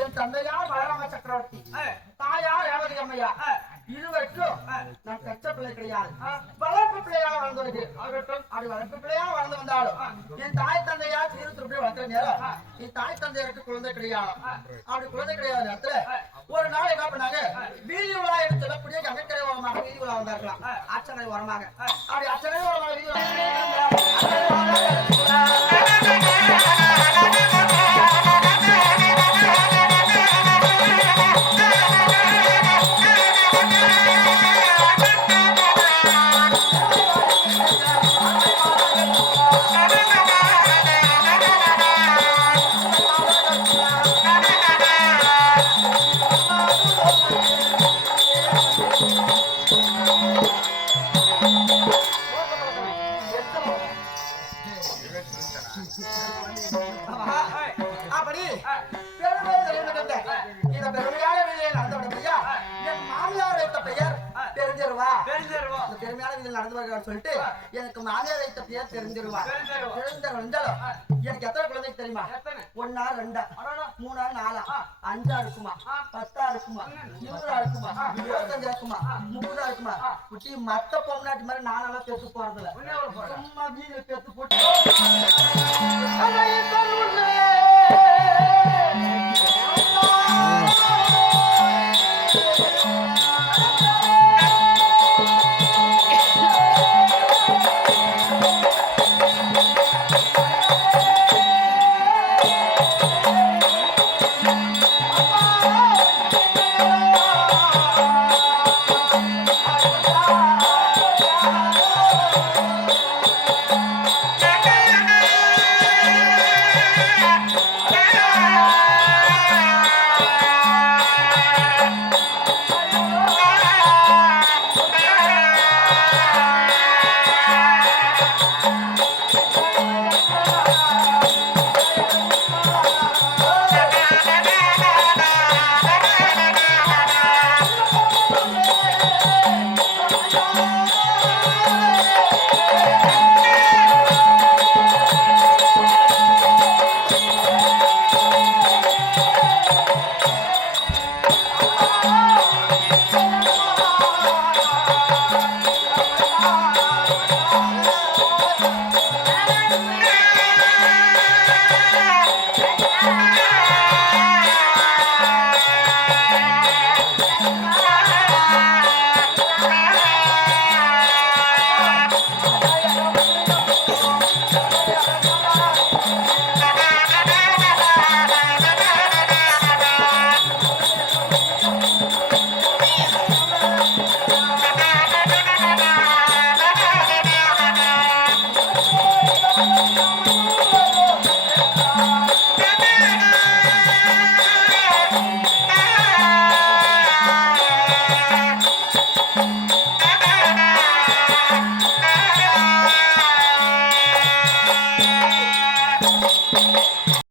என் தந்தையார் பலராம சக்கரவர்த்தி, தாயார் ரேவதி அம்மையா, இதுவரைக்கும் நான் கற்ற பிள்ளை கிடையாது. வளர்ப்பு பிள்ளையாக வளர்ந்து அப்படி வளர்ப்பு பிள்ளையாக வளர்ந்து வந்தாலும் என் தாய் தந்தையார் திருப்பி வளர்க்கிற நேரம் என் தாய் தந்தையருக்கு குழந்தை கிடையாது. அப்படி குழந்தை கிடையாத நேரத்துல ஒரு நாள் என்ன பண்ணாங்க, வீதி விழா எடுத்து சொல்லக்கூடிய கங்கக்கரை ஓரமாக வீதி விழா வந்தார்களாம். அச்சனை ஓரமாக அப்படி அச்சனை ஓரமாக வீதி அப்படி பெருமையான என் மாமியார் வைத்த பெயர் தெரிஞ்சிருவா. பெருமையான வீதியில் நடந்து வருகிறார் சொல்லிட்டு எனக்கு மாமியார் வைத்த பெயர் தெரிஞ்சிருவா. தெரிஞ்சாலும் எனக்கு எத்தனை குழந்தைக்கு தெரியுமா? 1 2 3 4 5 இருக்குமா, 10 இருக்குமா, 20 இருக்குமா, 25 இருக்குமா, 30 இருக்குமா. குட்டி மத்த பொம்னாட்டி மாதிரி நானெல்லாம் பெத்து போறதில்ல. சும்மா வீதியில் பெத்து போட்டு